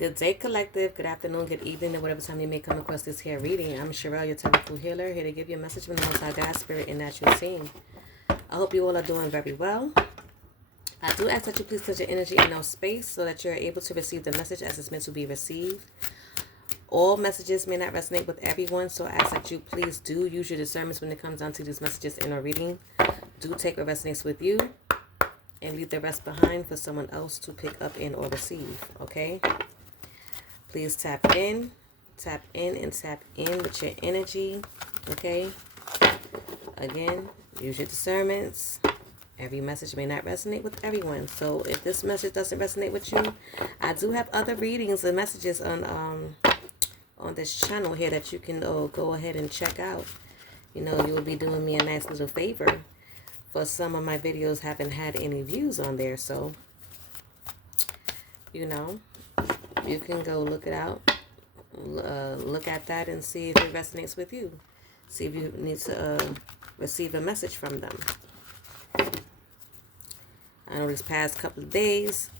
Good day, collective. Good afternoon, good evening, or whatever time you may come across this here reading. I'm Sherelle, your technical healer, here to give you a message from the Most High God, Spirit, and natural scene. I hope you all are doing very well. I do ask that you please put your energy in no space so that you're able to receive the message as it's meant to be received. All messages may not resonate with everyone, so I ask that you please do use your discernment when it comes down to these messages in a reading. Do take what resonates with you and leave the rest behind for someone else to pick up in or receive, okay? Please tap in, and tap in with your energy, okay? Again, use your discernments. Every message may not resonate with everyone. So if this message doesn't resonate with you, I do have other readings and messages on this channel here that you can go ahead and check out. You know, you will be doing me a nice little favor, for some of my videos haven't had any views on there. So, you know, you can go look it out, look at that and see if it resonates with you. See if you need to receive a message from them. I know these past couple of days,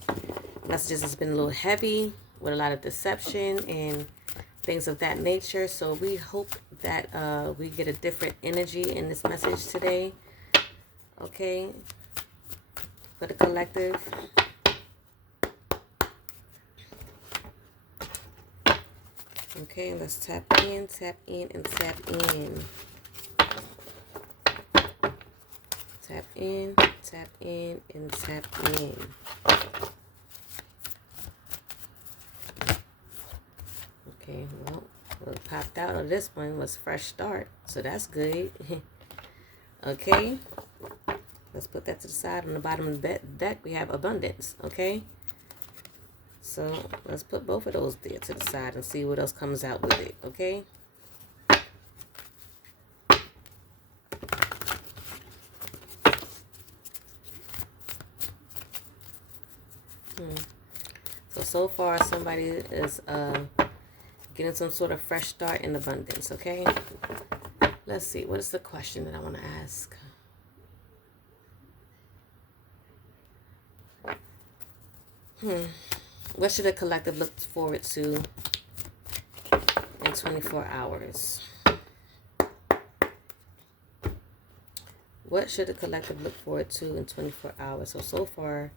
messages has been a little heavy with a lot of deception and things of that nature. So we hope that we get a different energy in this message today. Okay, for the collective. Okay, let's tap in, and tap in. Tap in, and tap in. Okay, well, what popped out of this one was fresh start, so that's good. Okay, let's put that to the side. On the bottom of the deck, we have abundance, okay? So let's put both of those there to the side and see what else comes out with it, okay? So far somebody is getting some sort of fresh start in abundance, okay? Let's see, what is the question that I want to ask? What should a collective look forward to in 24 hours? What should a collective look forward to in 24 hours? So far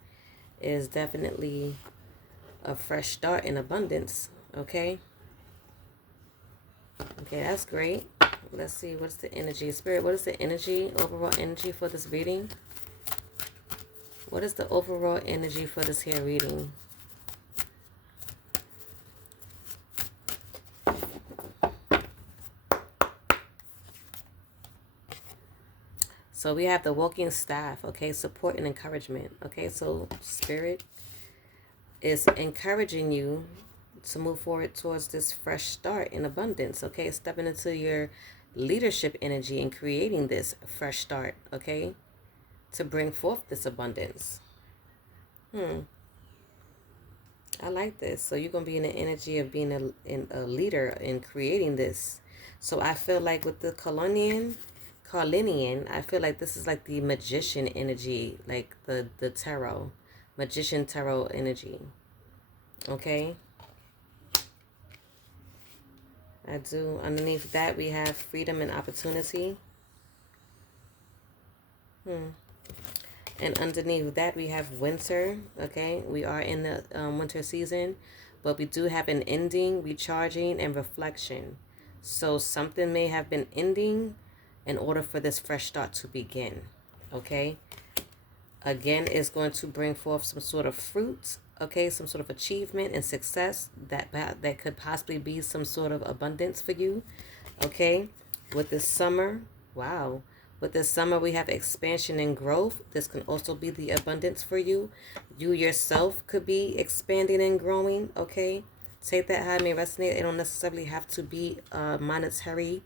is definitely a fresh start in abundance, okay? Okay, that's great. Let's see, what's the energy? Spirit, what is the energy, overall energy for this reading? What is the overall energy for this here reading? So we have the walking staff, okay, support and encouragement, okay? So Spirit is encouraging you to move forward towards this fresh start in abundance, okay? Stepping into your leadership energy and creating this fresh start, okay? To bring forth this abundance. I like this. So you're going to be in the energy of being a leader in creating this. So I feel like with the Carlinian, I feel like this is like the magician energy, like the tarot, magician tarot energy. Okay? I do. Underneath that, we have freedom and opportunity. And underneath that, we have winter. Okay? We are in the winter season, but we do have an ending, recharging, and reflection. So something may have been ending in order for this fresh start to begin, okay? Again, it's going to bring forth some sort of fruit, okay? Some sort of achievement and success that could possibly be some sort of abundance for you, okay? With this summer, wow. With this summer, we have expansion and growth. This can also be the abundance for you. You yourself could be expanding and growing, okay? Take that how it may resonate. It don't necessarily have to be monetary,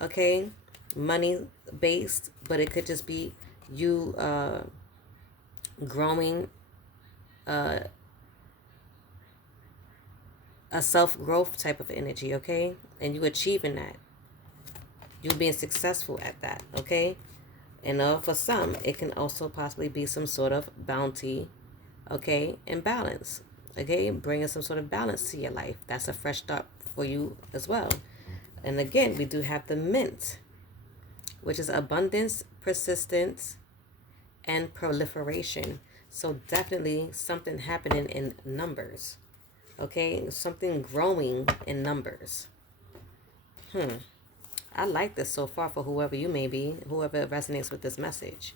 okay? Money based, but it could just be you growing a self-growth type of energy, okay? And you achieving that. You being successful at that, okay? And for some, it can also possibly be some sort of bounty, okay, and balance. Okay, bringing some sort of balance to your life. That's a fresh start for you as well. And again, we do have the Mint, which is abundance, persistence, and proliferation. So definitely something happening in numbers. Okay, something growing in numbers. I like this so far for whoever you may be, whoever resonates with this message.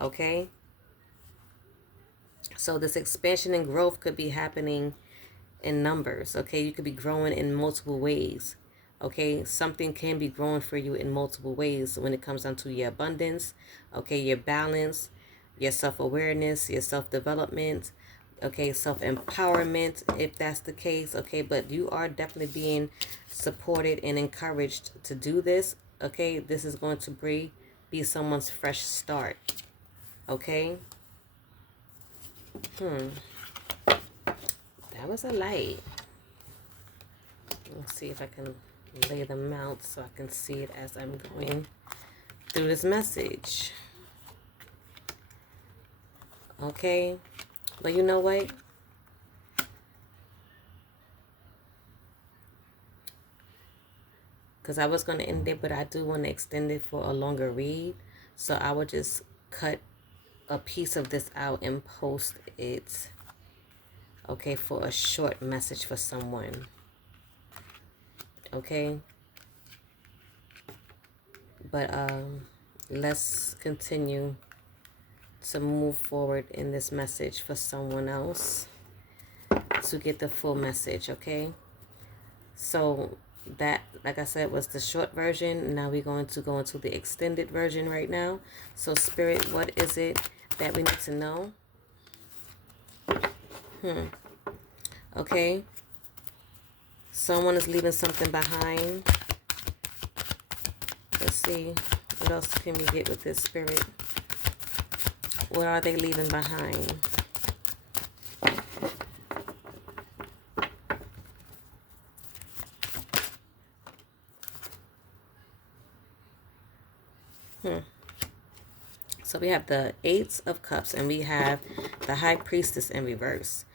Okay, so this expansion and growth could be happening in numbers. Okay, you could be growing in multiple ways. Okay, something can be growing for you in multiple ways when it comes down to your abundance, okay, your balance, your self-awareness, your self-development, okay, self-empowerment, if that's the case. Okay, but you are definitely being supported and encouraged to do this. Okay, this is going to be someone's fresh start. Okay, that was a light. Let's see if I can lay them out so I can see it as I'm going through this message. Okay, but you know what? Because I was going to end it, but I do want to extend it for a longer read. So I would just cut a piece of this out and post it, okay, for a short message for someone. Okay, but let's continue to move forward in this message for someone else to get the full message. Okay, so that, like I said, was the short version. Now we're going to go into the extended version right now. So Spirit, what is it that we need to know? Okay, someone is leaving something behind. Let's see, what else can we get with this, Spirit? What are they leaving behind? So we have the Eight of Cups and we have the High Priestess in reverse.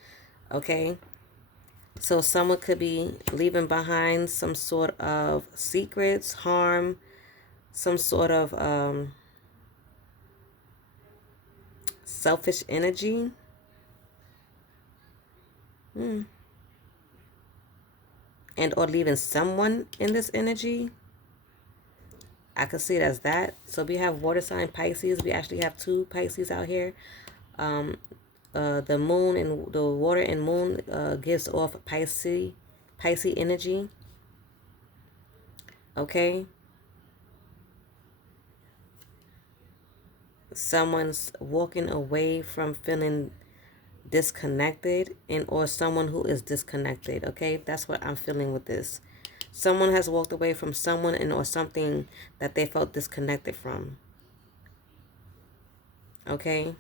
Okay, so someone could be leaving behind some sort of secrets, harm, some sort of selfish energy. And or leaving someone in this energy. I could see it as that. So we have water sign Pisces. We actually have two Pisces out here. The moon and the water and moon gives off Pisces energy. Okay. Someone's walking away from feeling disconnected, and or someone who is disconnected. Okay, that's what I'm feeling with this. Someone has walked away from someone and or something that they felt disconnected from. Okay,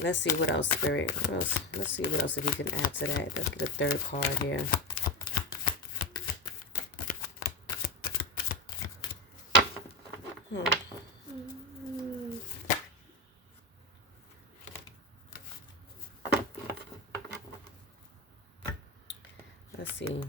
let's see what else, Spirit. What else? Let's see what else if we can add to that. Let's get a third card here. Let's see.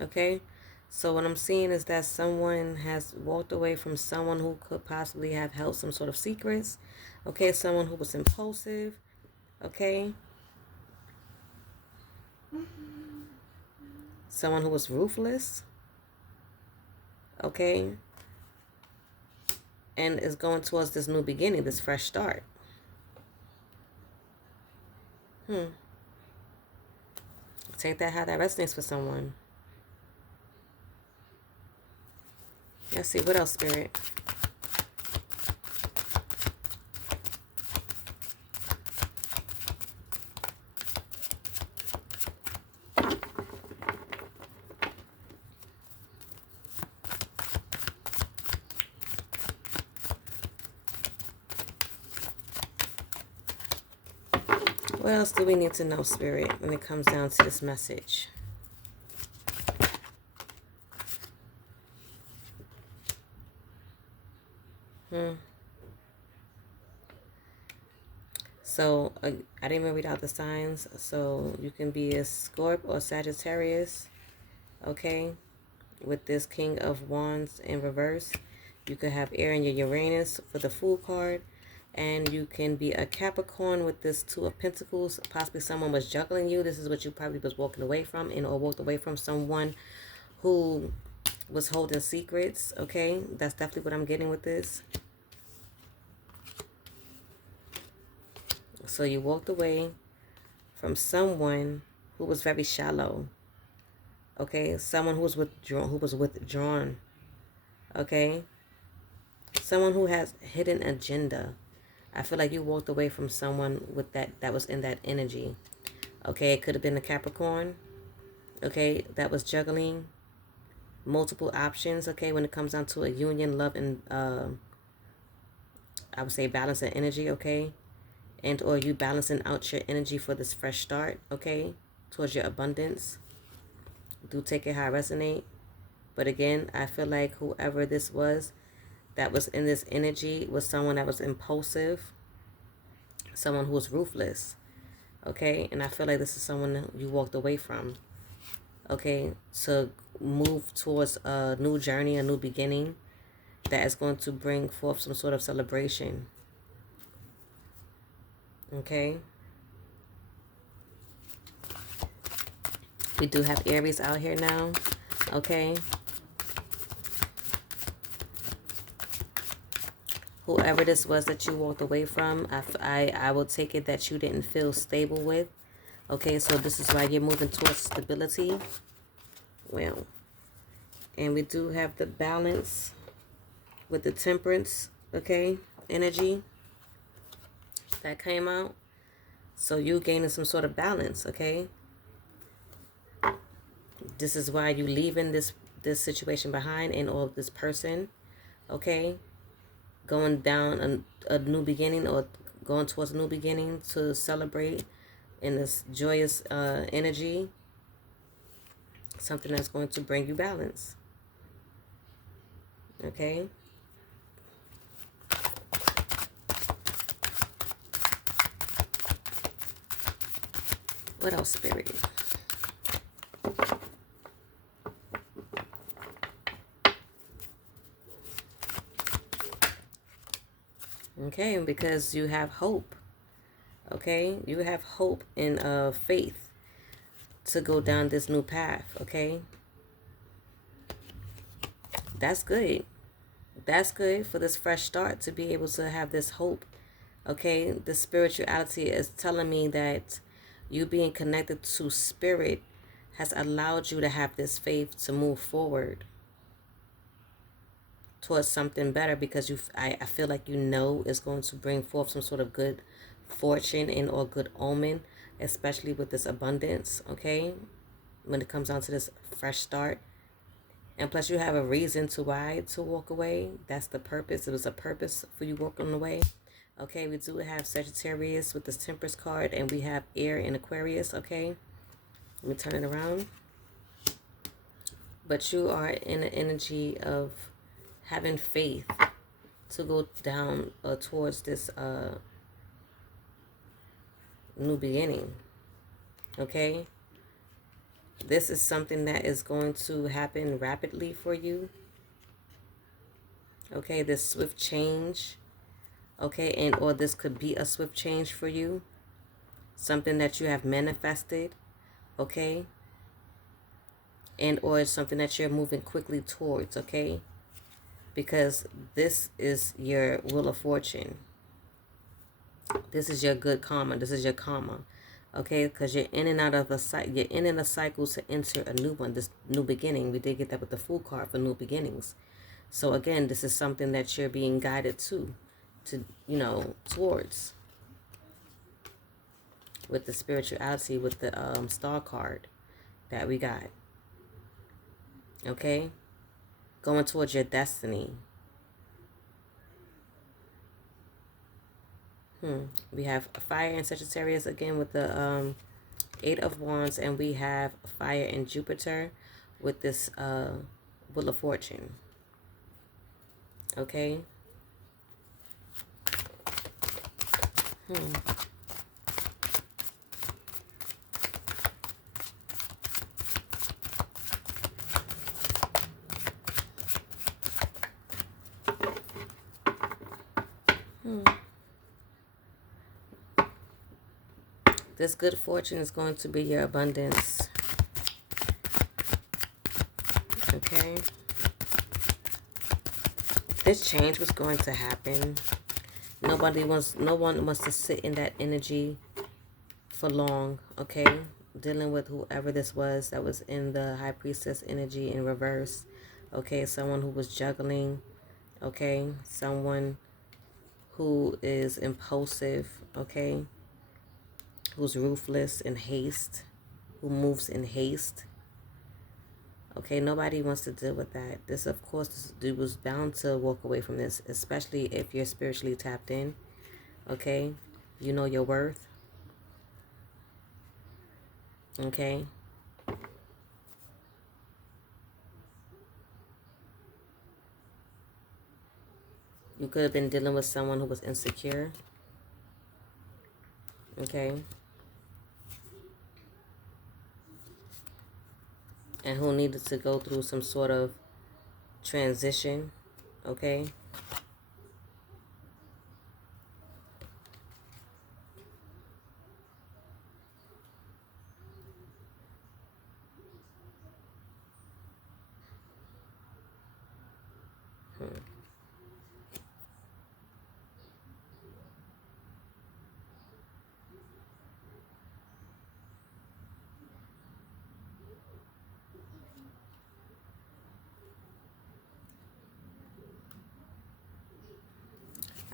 Okay, so what I'm seeing is that someone has walked away from someone who could possibly have held some sort of secrets. Okay, someone who was impulsive. Okay, someone who was ruthless. Okay, and is going towards this new beginning, this fresh start. Take that how that resonates for someone. Let's see, what else, Spirit? What else do we need to know, Spirit, when it comes down to this message? Hmm. So I didn't even read out the signs. So you can be a Scorp or Sagittarius, okay? With this King of Wands in reverse. You could have air in your Uranus for the Fool card. And you can be a Capricorn with this Two of Pentacles. Possibly someone was juggling you. This is what you probably was walking away from, and or walked away from someone who was holding secrets, okay? That's definitely what I'm getting with this. So you walked away from someone who was very shallow, okay? Someone who was withdrawn, okay? Someone who has hidden agenda. I feel like you walked away from someone with that was in that energy, okay? It could have been a Capricorn, okay, that was juggling multiple options, okay, when it comes down to a union, love, and I would say balance and energy, okay? And or you balancing out your energy for this fresh start, okay, towards your abundance. Do take it how it resonate. But again, I feel like whoever this was that was in this energy was someone that was impulsive, someone who was ruthless, okay? And I feel like this is someone you walked away from, okay, to move towards a new journey, a new beginning that is going to bring forth some sort of celebration, okay? We do have Aries out here now, okay? Whoever this was that you walked away from, I will take it that you didn't feel stable with, okay? So this is why you're moving towards stability. Well, and we do have the balance with the temperance, okay, energy that came out. So you gaining some sort of balance, okay? This is why you leaving this situation behind and all this person, okay? Going down a new beginning or going towards a new beginning to celebrate in this joyous energy. Something that's going to bring you balance, okay? What else, Spirit? Okay, because you have hope. Okay, you have hope and faith to go down this new path. Okay, that's good. That's good for this fresh start to be able to have this hope. Okay, the spirituality is telling me that you being connected to spirit has allowed you to have this faith to move forward towards something better, because I feel like you know it's going to bring forth some sort of good fortune and or good omen, especially with this abundance, okay, when it comes down to this fresh start. And plus you have a reason to why to walk away. That's the purpose. It was a purpose for you walking away. Okay, we do have Sagittarius with this Temperance card, and we have air in Aquarius, okay? Let me turn it around. But you are in the energy of having faith to go down towards this new beginning, okay? This is something that is going to happen rapidly for you, okay? This swift change, okay? And or this could be a swift change for you, something that you have manifested, okay? And or it's something that you're moving quickly towards, okay? Because this is your wheel of fortune. This is your good karma. This is your karma, okay? Because you're in and out of you're in a cycle to enter a new one, this new beginning. We did get that with the Fool card for new beginnings. So again, this is something that you're being guided to you know, towards, with the spirituality, with the Star card that we got, okay? Going towards your destiny. We have fire in Sagittarius again with the Eight of Wands, and we have fire in Jupiter with this Wheel of Fortune. Okay? This good fortune is going to be your abundance. Okay. This change was going to happen. No one wants to sit in that energy for long, okay? Dealing with whoever this was that was in the High Priestess energy in reverse, okay? Someone who was juggling, okay? Someone who is impulsive, okay? Who's ruthless in haste, who moves in haste. Okay, nobody wants to deal with that. This, of course, this dude was bound to walk away from this, especially if you're spiritually tapped in. Okay, you know your worth. Okay. You could have been dealing with someone who was insecure. Okay. And who needed to go through some sort of transition. Okay.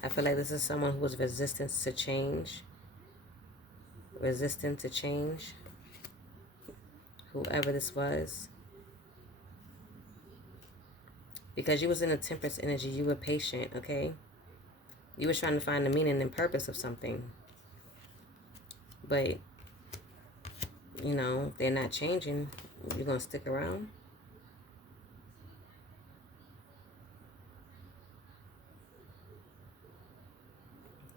I feel like this is someone who was resistant to change. Resistant to change. Whoever this was. Because you was in a temperance energy, you were patient, okay? You were trying to find the meaning and purpose of something. But, you know, they're not changing. You're going to stick around?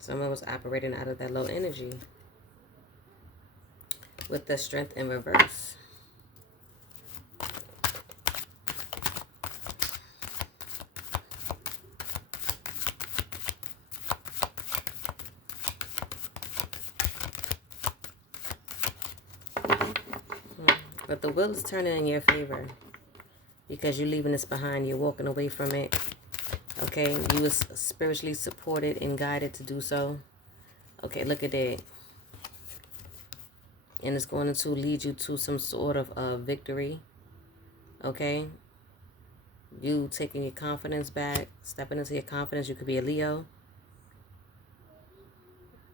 Someone was operating out of that low energy. With the strength in reverse. But the wheel is turning in your favor. Because you're leaving this behind. You're walking away from it. Okay? You was spiritually supported and guided to do so. Okay, look at that. And it's going to lead you to some sort of victory. Okay? You taking your confidence back. Stepping into your confidence. You could be a Leo.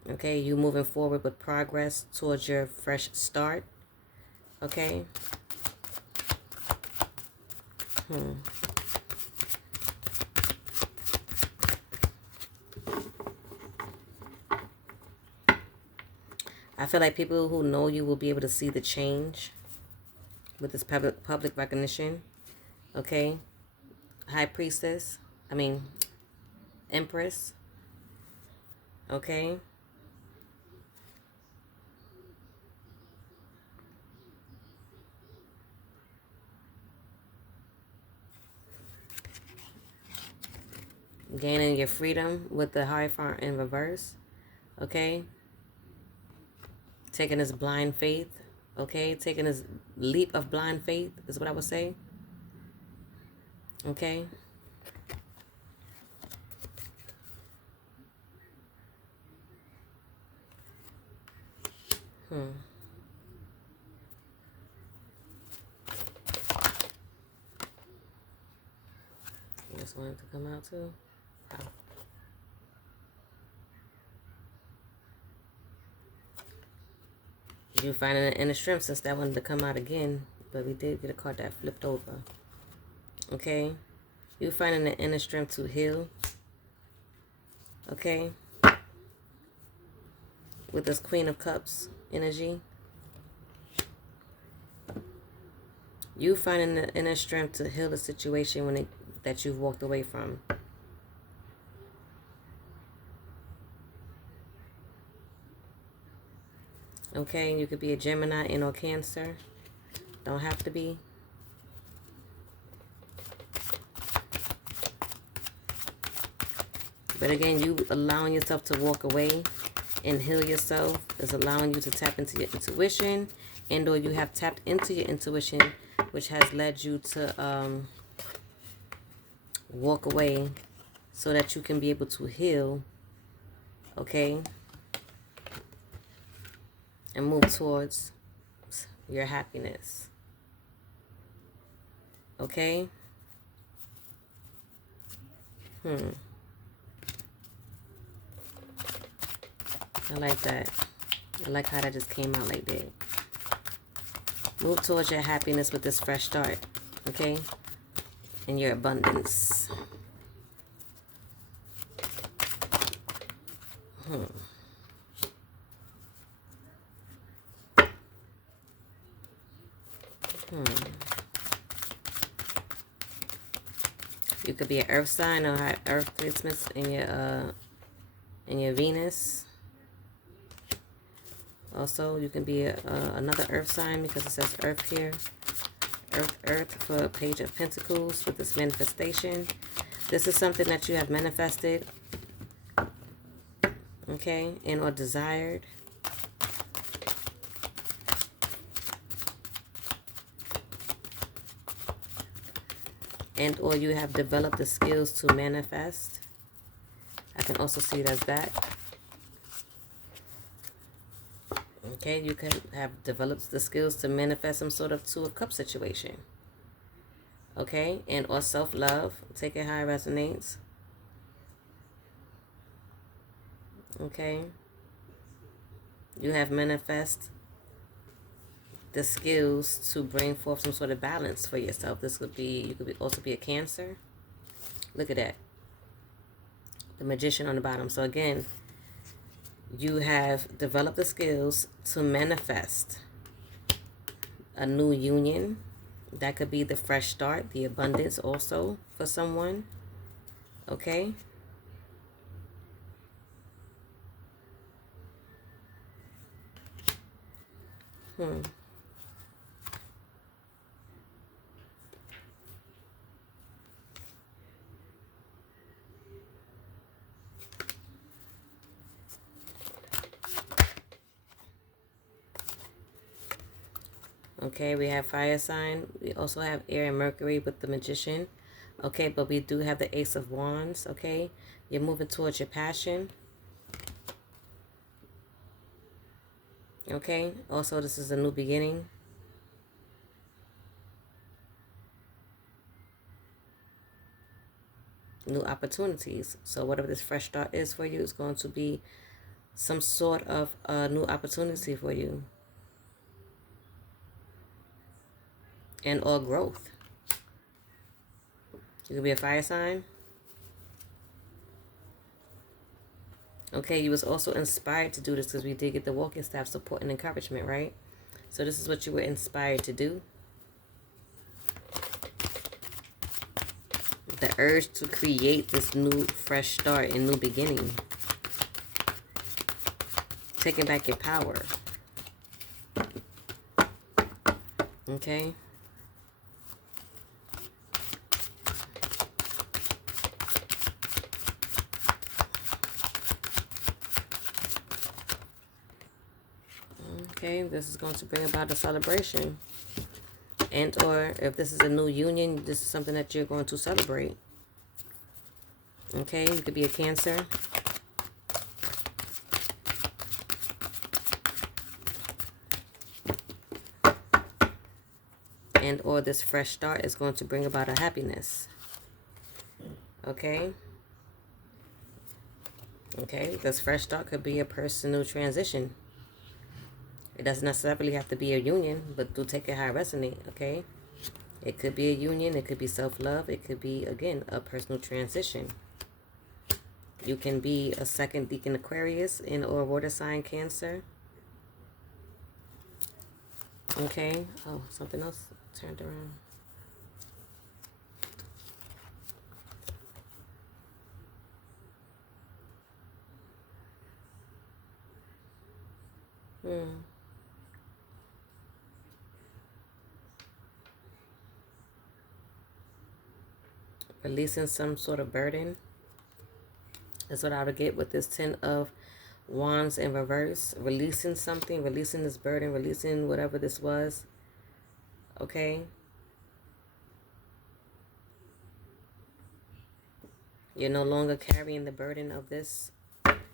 Okay? You moving forward with progress towards your fresh start. Okay? I feel like people who know you will be able to see the change with this public recognition. Okay? High Priestess. Empress. Okay? Gaining your freedom with the Hierophant in reverse. Okay? Taking this blind faith. Okay? Taking this leap of blind faith is what I would say. Okay? You just wanted to come out too? Oh. You finding an inner strength since that wanted to come out again. But we did get a card that flipped over. Okay? You finding the inner strength to heal. Okay? With this Queen of Cups energy. You finding the inner strength to heal the situation that you've walked away from. Okay, you could be a Gemini and or Cancer. Don't have to be. But again, you allowing yourself to walk away and heal yourself is allowing you to tap into your intuition, and or you have tapped into your intuition, which has led you to walk away so that you can be able to heal, okay, and move towards your happiness, okay? I like that. I like how that just came out like that. Move towards your happiness with this fresh start, okay? And your abundance. You could be an earth sign or have earth placements in your Venus. Also, you can be another earth sign because it says earth here. Earth for a Page of Pentacles with this manifestation. This is something that you have manifested, okay, and or desired. And or you have developed the skills to manifest. I can also see it as that. Okay, you can have developed the skills to manifest some sort of Two of Cups situation. Okay, and or self-love. Take it how it resonates. Okay. You have manifest the skills to bring forth some sort of balance for yourself. This could be, you could also be a Cancer. Look at that. The Magician on the bottom. So again, you have developed the skills to manifest a new union. That could be the fresh start, the abundance also for someone. Okay. Okay, we have fire sign. We also have air and Mercury with the Magician. Okay, but we do have the Ace of Wands. Okay, you're moving towards your passion. Okay, also this is a new beginning. New opportunities. So whatever this fresh start is for you is going to be some sort of new opportunity for you. And or growth. You could be a fire sign. Okay, you was also inspired to do this because we did get the walking staff support and encouragement, right? So this is what you were inspired to do. The urge to create this new fresh start and new beginning. Taking back your power. Okay. Okay, this is going to bring about a celebration. And or if this is a new union, this is something that you're going to celebrate. Okay, you could be a Cancer. And or this fresh start is going to bring about a happiness. Okay. Okay, this fresh start could be a personal transition. It doesn't necessarily have to be a union, but do take it how it resonates, okay? It could be a union. It could be self-love. It could be, again, a personal transition. You can be a second deacon Aquarius in or water sign Cancer. Okay. Oh, something else turned around. Releasing some sort of burden. That's what I would get with this 10 of Wands in reverse. Releasing something, releasing this burden, releasing whatever this was. Okay. You're no longer carrying the burden of this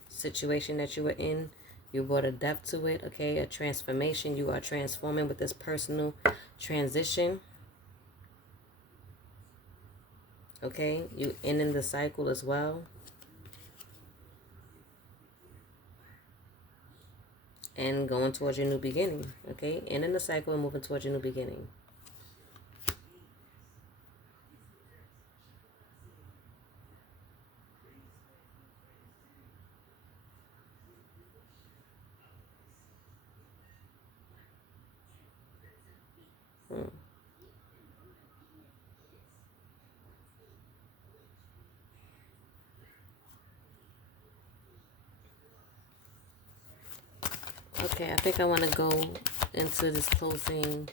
situation that you were in. You brought a depth to it, okay? A transformation. You are transforming with this personal transition. Okay? You ending the cycle as well. And going towards your new beginning, okay? Ending the cycle and moving towards your new beginning. Okay, I think I want to go into this closing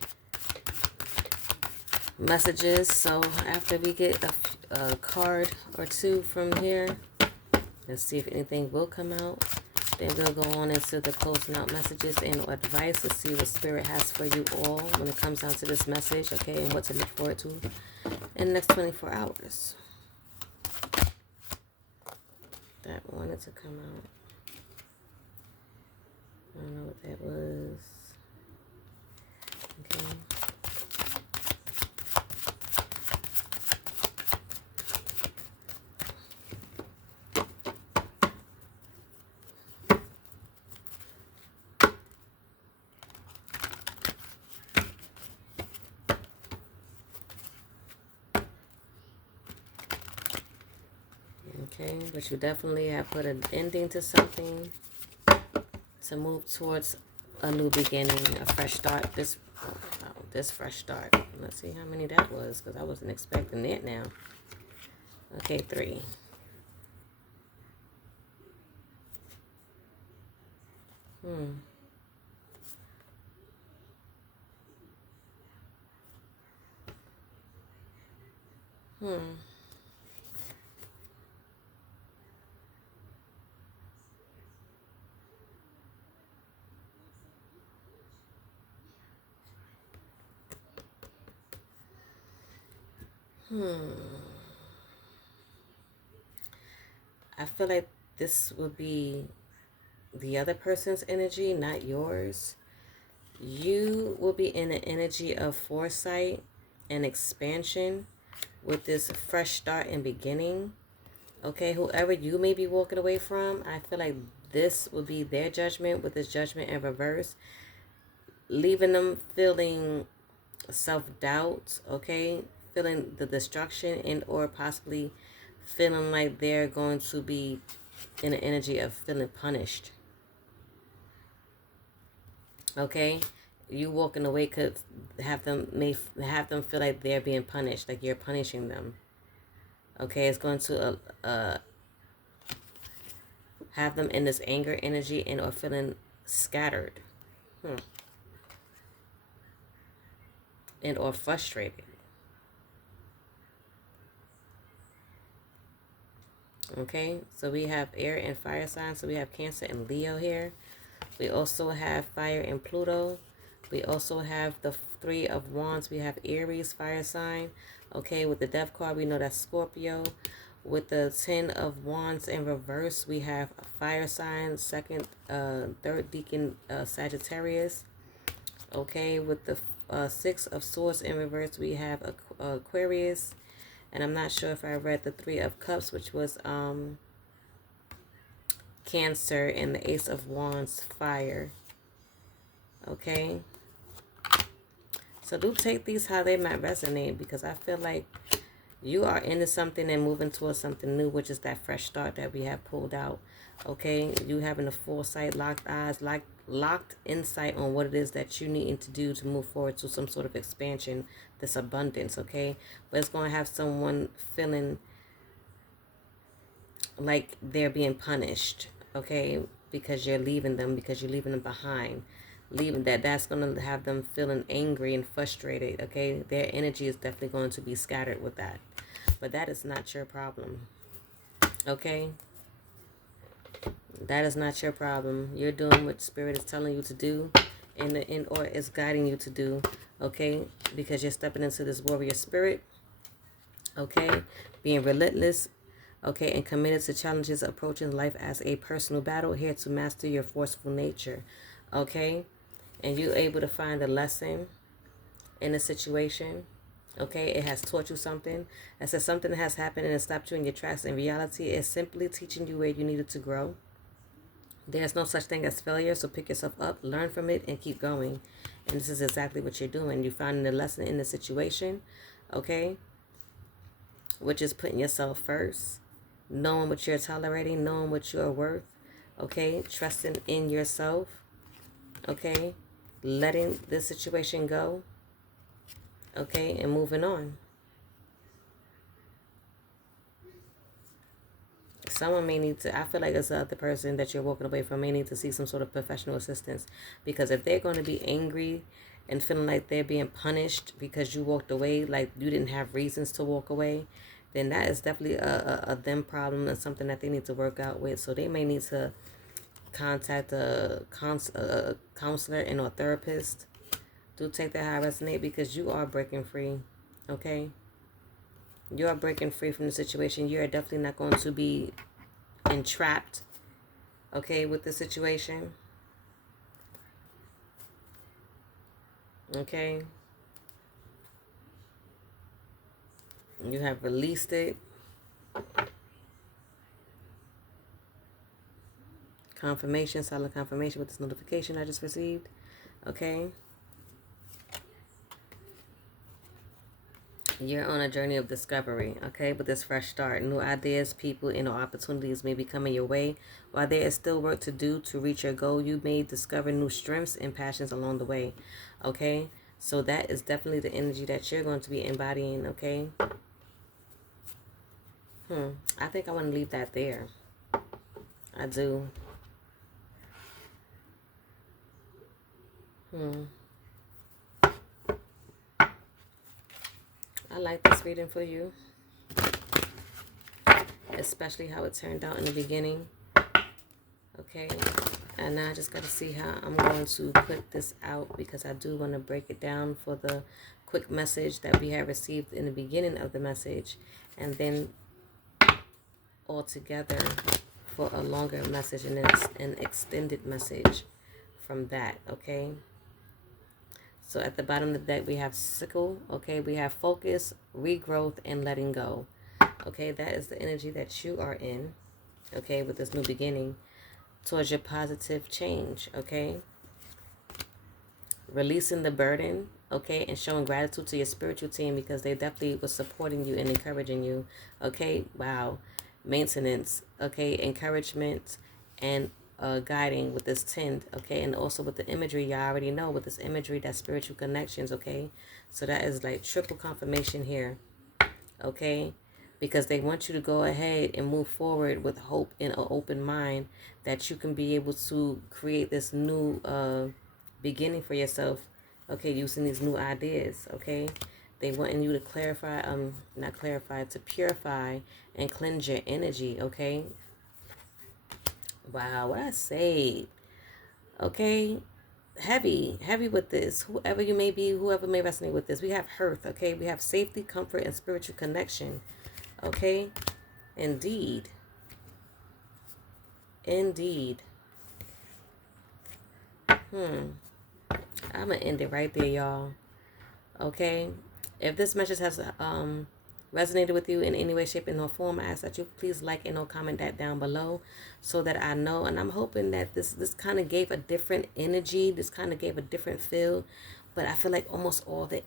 messages. So after we get a card or two from here, let's see if anything will come out. Then we'll go on into the closing out messages and advice to see what Spirit has for you all when it comes down to this message, okay, and what to look forward to in the next 24 hours. That wanted to come out. I don't know what that was. Okay. Okay, but you definitely have put an ending to something to move towards a new beginning, a fresh start. This fresh start. Let's see how many that was, because I wasn't expecting it now. Okay, 3. Hmm. I feel like this would be the other person's energy, not yours. You will be in an energy of foresight and expansion with this fresh start and beginning. Okay, whoever you may be walking away from, I feel like this will be their judgment with this judgment in reverse, leaving them feeling self-doubt, okay, feeling the destruction and or possibly feeling like they're going to be in an energy of feeling punished. Okay, you walking away could have them feel like they're being punished, like you're punishing them. Okay, it's going to have them in this anger energy and or feeling scattered, and or frustrated. Okay, so we have air and fire signs. So we have Cancer and Leo here. We also have fire and Pluto. We also have the 3 of Wands. We have Aries, fire sign. Okay, with the Death card, we know that's Scorpio. With the 10 of Wands in reverse, we have a fire sign, third deacon, Sagittarius. Okay, with the 6 of Swords in reverse, we have Aquarius. And I'm not sure if I read the 3 of Cups, which was Cancer, and the Ace of Wands, fire. Okay. So do take these how they might resonate, because I feel like you are into something and moving towards something new, which is that fresh start that we have pulled out. Okay. You having a foresight, locked eyes, locked insight on what it is that you need to do to move forward to some sort of expansion, this abundance. Okay. But it's going to have someone feeling like they're being punished. Okay. Because you're leaving them behind. leaving, that's going to have them feeling angry and frustrated, okay? Their energy is definitely going to be scattered with that. But that is not your problem, okay? That is not your problem. You're doing what Spirit is telling you to do, or is guiding you to do, okay? Because you're stepping into this warrior spirit, okay? Being relentless, okay, and committed to challenges, approaching life as a personal battle, here to master your forceful nature, okay? And you're able to find a lesson in a situation, okay? It has taught you something. It says something has happened and it stopped you in your tracks. In reality, it's simply teaching you where you needed to grow. There's no such thing as failure, so pick yourself up, learn from it, and keep going. And this is exactly what you're doing. You're finding a lesson in the situation, okay? Which is putting yourself first, knowing what you're tolerating, knowing what you're worth, okay? Trusting in yourself, okay? Letting this situation go, okay? And moving on. Someone may need to, I feel like it's the other person that you're walking away from may need to seek some sort of professional assistance. Because if they're going to be angry and feeling like they're being punished because you walked away, like you didn't have reasons to walk away, then that is definitely a them problem and something that they need to work out with. So they may need to contact a counselor and or therapist. Do take that how I resonate, because you are breaking free, okay? You are breaking free from the situation. You are definitely not going to be entrapped, okay, with the situation, okay? You have released it. Confirmation, solid confirmation with this notification I just received, okay? You're on a journey of discovery, okay, with this fresh start. New ideas, people, and opportunities may be coming your way. While there is still work to do to reach your goal, you may discover new strengths and passions along the way, okay? So that is definitely the energy that you're going to be embodying, okay? I think I want to leave that there. I do. I like this reading for you, especially how it turned out in the beginning, okay? And now I just got to see how I'm going to put this out, because I do want to break it down for the quick message that we have received in the beginning of the message, and then all together for a longer message and an extended message from that, okay? So at the bottom of the deck, we have sickle, okay? We have focus, regrowth, and letting go, okay? That is the energy that you are in, okay, with this new beginning towards your positive change, okay? Releasing the burden, okay, and showing gratitude to your spiritual team, because they definitely was supporting you and encouraging you, okay? Wow. Maintenance, okay, encouragement, and guiding with this tint, okay, and also with the imagery, you already know with this imagery, that spiritual connections, okay? So that is like triple confirmation here, okay? Because they want you to go ahead and move forward with hope and an open mind, that you can be able to create this new beginning for yourself, okay, using these new ideas, okay? They wanting you to clarify, not clarify, to purify and cleanse your energy, okay? Wow, what I say, okay? Heavy with this. Whoever you may be, whoever may resonate with this. We have hearth, okay? We have safety, comfort, and spiritual connection, okay? Indeed. Indeed. I'm going to end it right there, y'all. Okay? If this message has resonated with you in any way, shape, and or form, I ask that you please like and or comment that down below, so that I know. And I'm hoping that this kind of gave a different energy. This kind of gave a different feel. But I feel like almost all the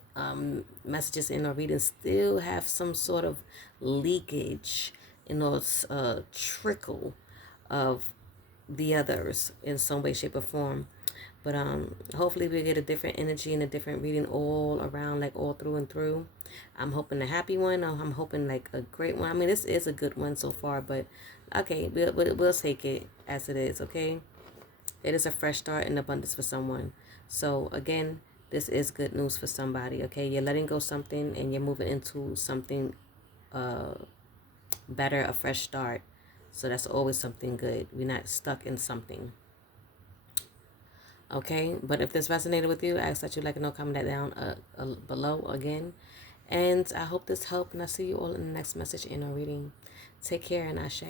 messages in our reading still have some sort of leakage, trickle of the others in some way, shape, or form. But hopefully we get a different energy and a different reading all around, like all through and through. I'm hoping a happy one. I'm hoping like a great one. I mean, this is a good one so far, but okay, we'll take it as it is, okay? It is a fresh start and abundance for someone. So again, this is good news for somebody, okay? You're letting go something and you're moving into something better, a fresh start. So that's always something good. We're not stuck in something. Okay, but if this resonated with you, I ask that you like and know, comment that down below again. And I hope this helped, and I'll see you all in the next message in a reading. Take care, and ashe.